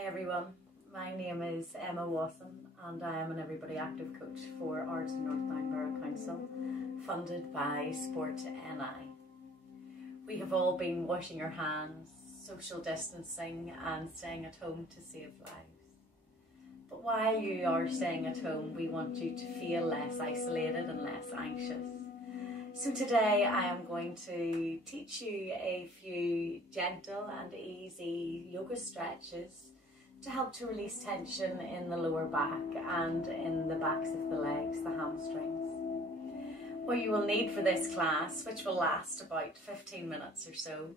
Hi everyone, my name is Emma Wasson and I am an Everybody Active Coach for Ards and Northdown Borough Council, funded by Sport NI. We have all been washing our hands, social distancing and staying at home to save lives. But while you are staying at home, we want you to feel less isolated and less anxious. So today I am going to teach you a few gentle and easy yoga stretches to help to release tension in the lower back and in the backs of the legs, the hamstrings. What you will need for this class, which will last about 15 minutes or so,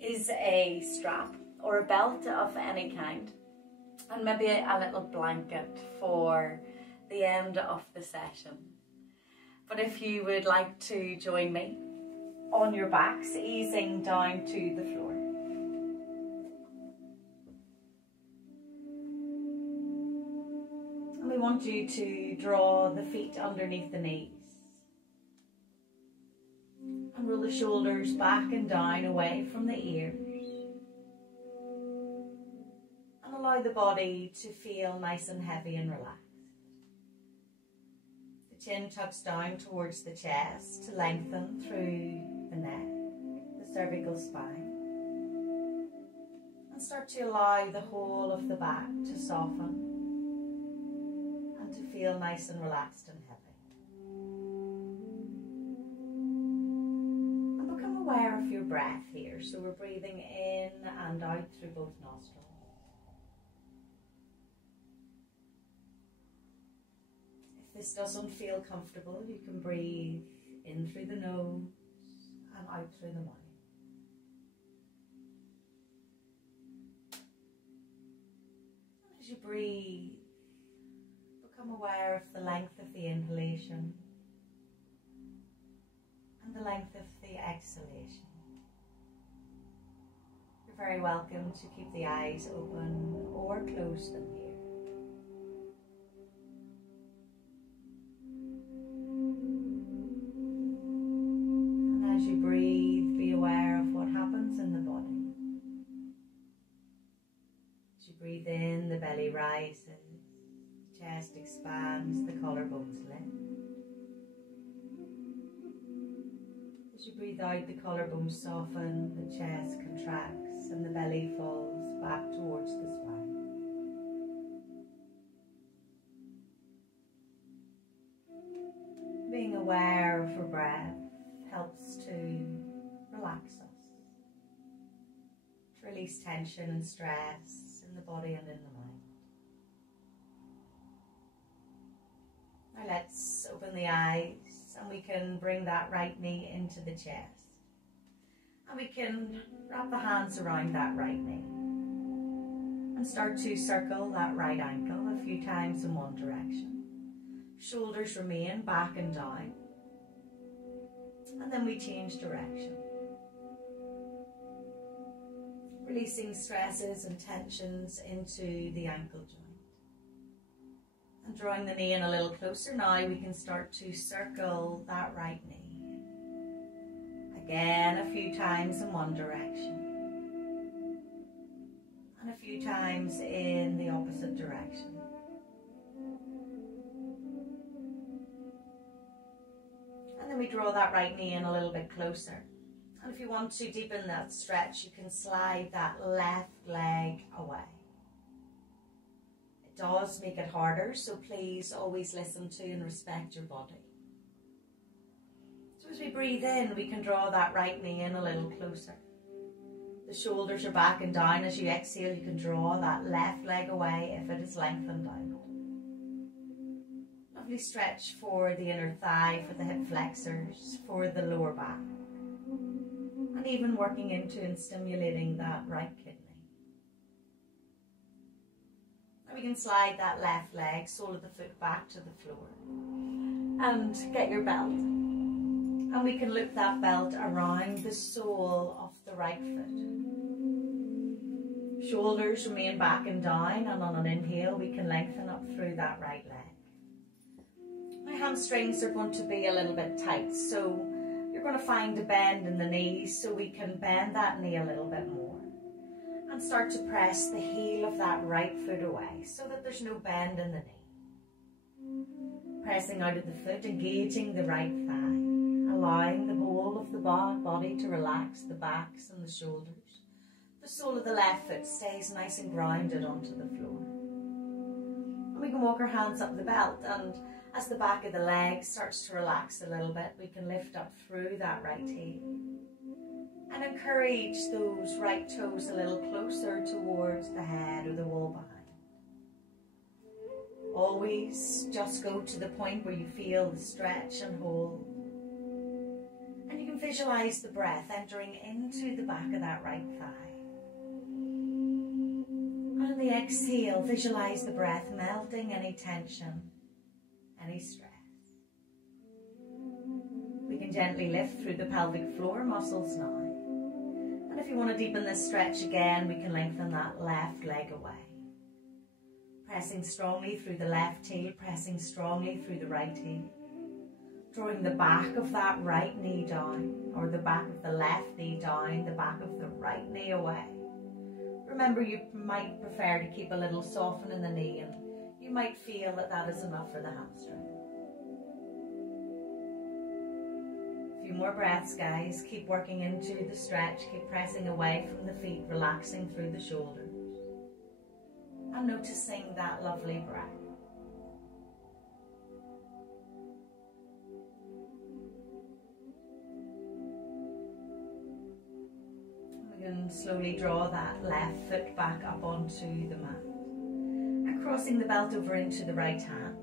is a strap or a belt of any kind, and maybe a little blanket for the end of the session. But if you would like to join me on your backs, easing down to the floor. And we want you to draw the feet underneath the knees. And roll the shoulders back and down away from the ears. And allow the body to feel nice and heavy and relaxed. Chin tucks down towards the chest to lengthen through the neck, the cervical spine. And start to allow the whole of the back to soften and to feel nice and relaxed and heavy. And become aware of your breath here. So we're breathing in and out through both nostrils. This doesn't feel comfortable, you can breathe in through the nose and out through the mouth. And as you breathe, become aware of the length of the inhalation and the length of the exhalation. You're very welcome to keep the eyes open or close them here. As you breathe, be aware of what happens in the body. As you breathe in, the belly rises, the chest expands, the collarbones lift. As you breathe out, the collarbones soften, the chest contracts, and the belly falls back towards the spine. Being aware of your breath helps to relax us, to release tension and stress in the body and in the mind. Now let's open the eyes and we can bring that right knee into the chest. And we can wrap the hands around that right knee and start to circle that right ankle a few times in one direction. Shoulders remain back and down. And then we change direction. Releasing stresses and tensions into the ankle joint. And drawing the knee in a little closer now, we can start to circle that right knee. Again, a few times in one direction. And a few times in the opposite direction. And then we draw that right knee in a little bit closer. And if you want to deepen that stretch, you can slide that left leg away. It does make it harder, so please always listen to and respect your body. So as we breathe in, we can draw that right knee in a little closer. The shoulders are back and down. As you exhale, you can draw that left leg away if it is lengthened out. Lovely stretch for the inner thigh, for the hip flexors, for the lower back. And even working into and stimulating that right kidney. Now we can slide that left leg, sole of the foot back to the floor. And get your belt. And we can loop that belt around the sole of the right foot. Shoulders remain back and down, and on an inhale we can lengthen up through that right leg. My hamstrings are going to be a little bit tight, so you're going to find a bend in the knees so we can bend that knee a little bit more. And start to press the heel of that right foot away so that there's no bend in the knee. Pressing out of the foot, engaging the right thigh, allowing the whole of the body to relax, the backs and the shoulders. The sole of the left foot stays nice and grounded onto the floor. And we can walk our hands up the belt, and as the back of the leg starts to relax a little bit, we can lift up through that right heel and encourage those right toes a little closer towards the head or the wall behind. Always just go to the point where you feel the stretch and hold. And you can visualize the breath entering into the back of that right thigh. And on the exhale, visualize the breath melting any tension, any stress. We can gently lift through the pelvic floor muscles now. And if you want to deepen this stretch again, we can lengthen that left leg away. Pressing strongly through the left heel, pressing strongly through the right heel. Drawing the back of that right knee down, or the back of the left knee down, the back of the right knee away. Remember, you might prefer to keep a little soften in the knee, and you might feel that that is enough for the hamstring. A few more breaths, guys. Keep working into the stretch, keep pressing away from the feet, relaxing through the shoulders. And noticing that lovely breath. We can slowly draw that left foot back up onto the mat. And crossing the belt over into the right hand.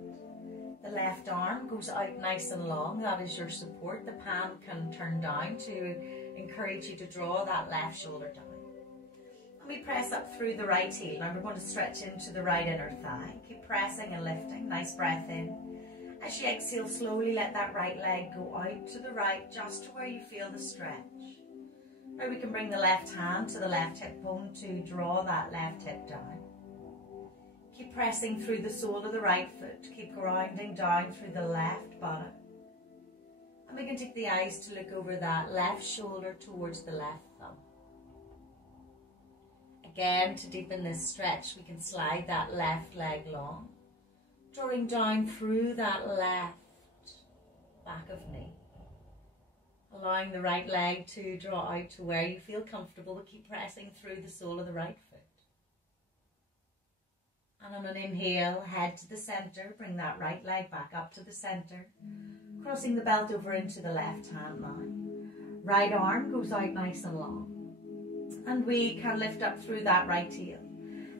The left arm goes out nice and long. That is your support. The palm can turn down to encourage you to draw that left shoulder down. We press up through the right heel. Now we're going to stretch into the right inner thigh. Keep pressing and lifting. Nice breath in. As you exhale, slowly let that right leg go out to the right, just to where you feel the stretch. Now we can bring the left hand to the left hip bone to draw that left hip down. Keep pressing through the sole of the right foot. Keep grounding down through the left buttock. And we can take the eyes to look over that left shoulder towards the left thumb. Again, to deepen this stretch, we can slide that left leg long, drawing down through that left back of knee. Allowing the right leg to draw out to where you feel comfortable, but keep pressing through the sole of the right foot. And on an inhale, head to the center, bring that right leg back up to the center, crossing the belt over into the left hand now. Right arm goes out nice and long. And we can lift up through that right heel.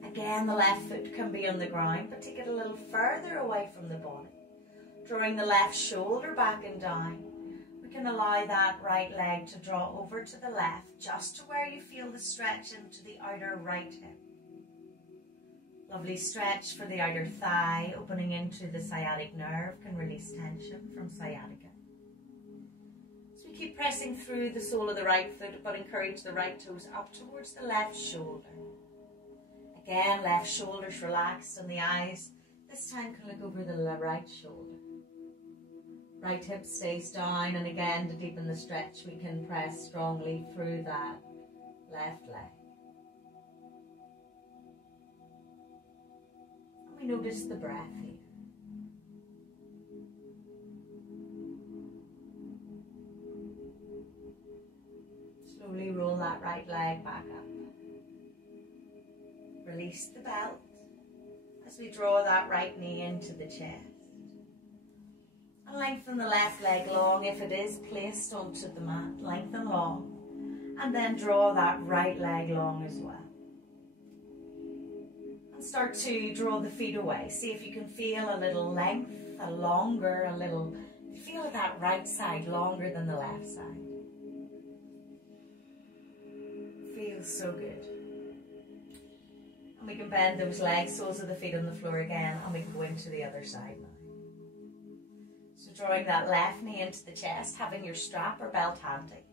Again, the left foot can be on the ground, but take it a little further away from the body. Drawing the left shoulder back and down. We can allow that right leg to draw over to the left, just to where you feel the stretch into the outer right hip. Lovely stretch for the outer thigh, opening into the sciatic nerve, can release tension from sciatica. Keep pressing through the sole of the right foot, but encourage the right toes up towards the left shoulder. Again, left shoulder's relaxed and the eyes this time can look over the right shoulder. Right hip stays down, and again, to deepen the stretch, we can press strongly through that left leg. And we notice the breath here. Slowly roll that right leg back up. Release the belt as we draw that right knee into the chest. And lengthen the left leg long if it is placed onto the mat. Lengthen long. And then draw that right leg long as well. And start to draw the feet away. See if you can feel a little length, a longer, feel that right side longer than the left side. Feels so good. And we can bend those legs, soles of the feet on the floor again, and we can go into the other side now. So drawing that left knee into the chest, having your strap or belt handy.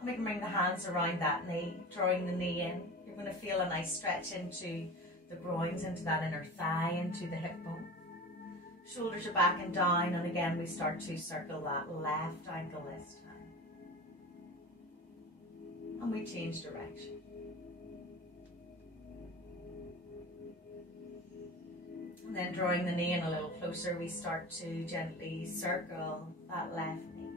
And we can bring the hands around that knee, drawing the knee in. You're going to feel a nice stretch into the groins, into that inner thigh, into the hip bone. Shoulders are back and down, and again we start to circle that left ankle this time. And we change direction. And then drawing the knee in a little closer, we start to gently circle that left knee.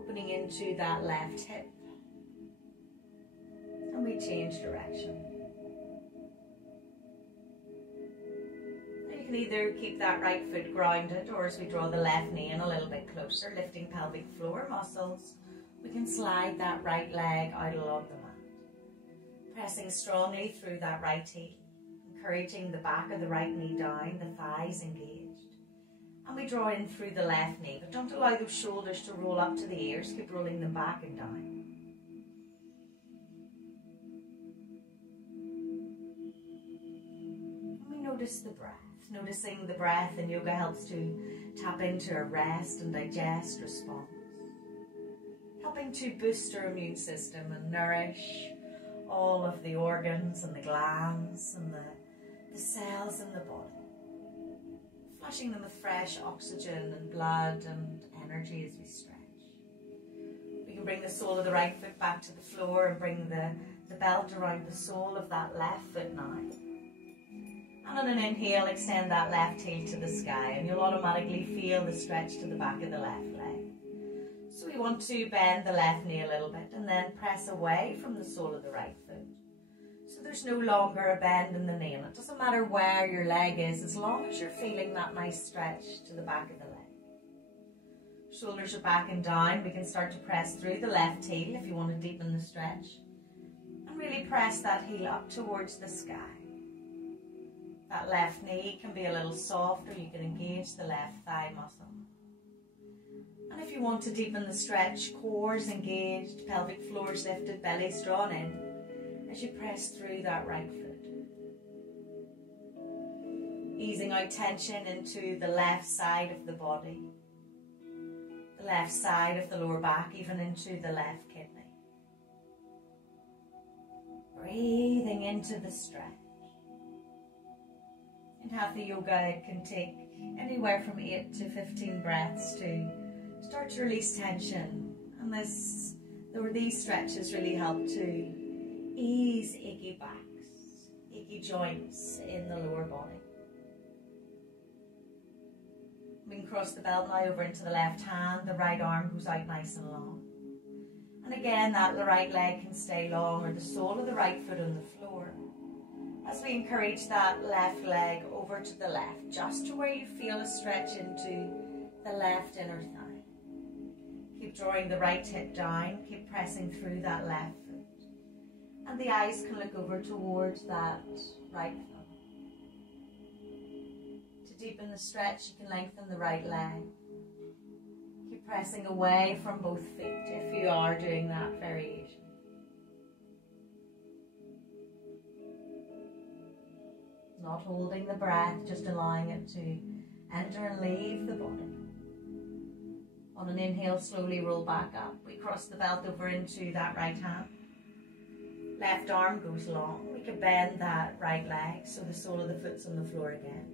Opening into that left hip. And we change direction. You can either keep that right foot grounded, or as we draw the left knee in a little bit closer, lifting pelvic floor muscles, we can slide that right leg out along the mat. Pressing strongly through that right heel, encouraging the back of the right knee down, the thighs engaged. And we draw in through the left knee, but don't allow those shoulders to roll up to the ears, keep rolling them back and down. And we notice the breath. Noticing the breath in yoga helps to tap into a rest and digest response, helping to boost our immune system and nourish all of the organs and the glands and the cells in the body, flushing them with fresh oxygen and blood and energy as we stretch. We can bring the sole of the right foot back to the floor and bring the belt around the sole of that left foot now. And on an inhale, extend that left heel to the sky, and you'll automatically feel the stretch to the back of the left leg. So we want to bend the left knee a little bit and then press away from the sole of the right foot. So there's no longer a bend in the knee, and it doesn't matter where your leg is, as long as you're feeling that nice stretch to the back of the leg. Shoulders are back and down. We can start to press through the left heel if you want to deepen the stretch. And really press that heel up towards the sky. That left knee can be a little soft, or you can engage the left thigh muscle. And if you want to deepen the stretch, cores engaged, pelvic floors lifted, bellies drawn in as you press through that right foot. Easing out tension into the left side of the body, the left side of the lower back, even into the left kidney. Breathing into the stretch. In Hatha Yoga, it can take anywhere from 8 to 15 breaths to start to release tension. And these stretches really help to ease achy backs, achy joints in the lower body. We can cross the belt now over into the left hand. The right arm goes out nice and long. And again, that the right leg can stay long, or the sole of the right foot on the floor. As we encourage that left leg over to the left, just to where you feel a stretch into the left inner thigh. Keep drawing the right hip down, keep pressing through that left foot. And the eyes can look over towards that right thumb. To deepen the stretch, you can lengthen the right leg. Keep pressing away from both feet if you are doing that variation. Not holding the breath, just allowing it to enter and leave the body. On an inhale, slowly roll back up. We cross the belt over into that right hand. Left arm goes long. We can bend that right leg so the sole of the foot's on the floor again.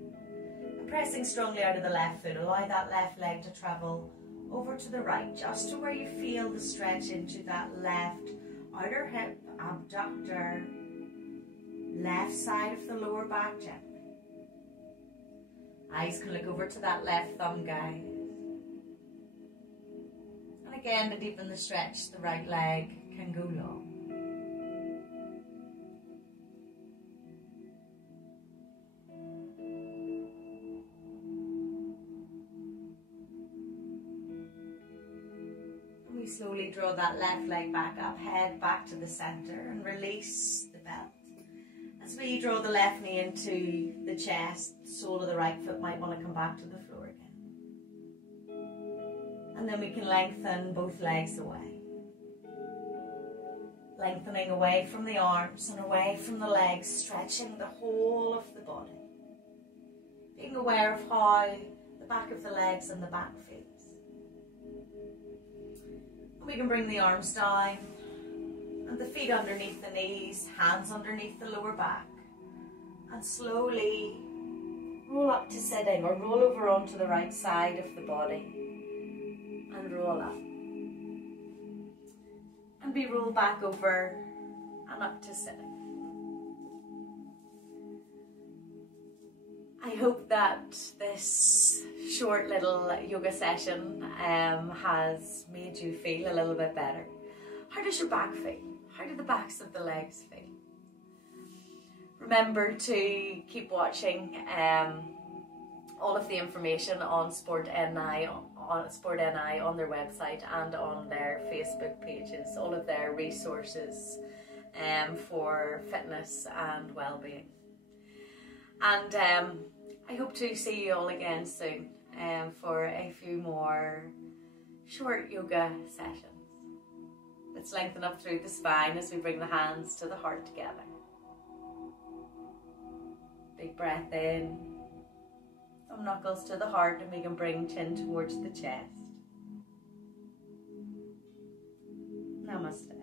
And pressing strongly out of the left foot, allow that left leg to travel over to the right, just to where you feel the stretch into that left outer hip, abductor, left side of the lower back gently. Eyes can look over to that left thumb, guys. And again, to deepen the stretch, the right leg can go long. And we slowly draw that left leg back up, head back to the center, and release the belt. As we draw the left knee into the chest, the sole of the right foot might want to come back to the floor again. And then we can lengthen both legs away. Lengthening away from the arms and away from the legs, stretching the whole of the body. Being aware of how the back of the legs and the back feels. And we can bring the arms down. And the feet underneath the knees, hands underneath the lower back. And slowly roll up to sitting, or roll over onto the right side of the body. And roll up. And we roll back over and up to sitting. I hope that this short little yoga session has made you feel a little bit better. How does your back feel? How do the backs of the legs feel? Remember to keep watching all of the information on Sport NI on their website and on their Facebook pages, all of their resources for fitness and well-being. And I hope to see you all again soon for a few more short yoga sessions. Let's lengthen up through the spine as we bring the hands to the heart together. Big breath in, thumb knuckles to the heart, and we can bring chin towards the chest. Namaste.